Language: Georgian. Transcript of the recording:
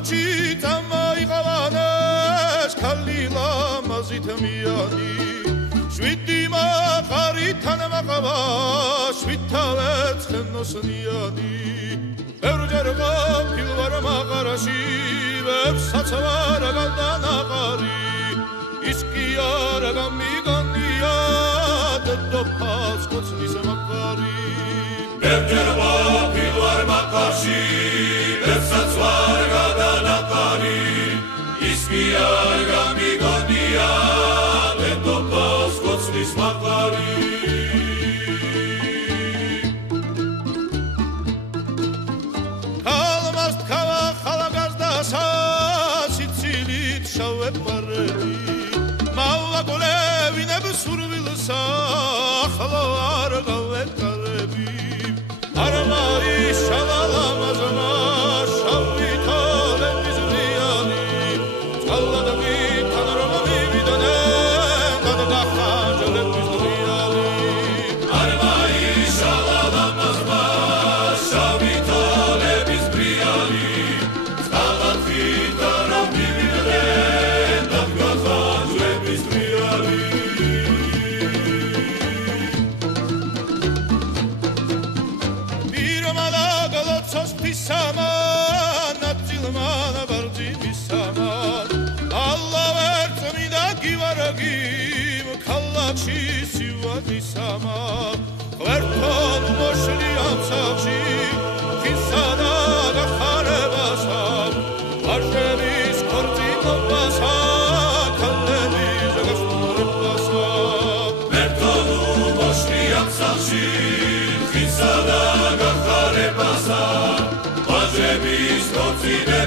ხუჩი წამაიყავანეს ქალი ლამაზით მიანი შვიდი მაღარითან მაყვა შვიდთავე ცხენოსნიანი ბევრჯერ ყოფილ ვარ მაღარაში ვებსაც ვარ განდანაყარი ის კი არ გამიგონია დედოფალს კოცნის მაყარი ბევრჯერ ყოფილ ვარ მაღარაში ვებსაც ვარ განდანაყარი ის კი არ გამიგონია დედოფალს კოცნის მაყარი სიცილით შავეპარები მალაგოლევინებ სურვილსა ახლა არ გავეკარები არამარი შალალამაზმა შავვითოლების რიანი წყალადაგითან რომ მივიდანე გადაგახანჯლების რიანი არამარი შალალამაზმა შავვითოლების რიანი Saman atılman bardi saman Allah vertmi da givaragim kallachi sivani saman verton moshli amsachi kisana da kharebasam arjevis kortino basa kallevis gastorpasa verton moshli amsachi kisana da kharebasam Ajebis, Kotzine,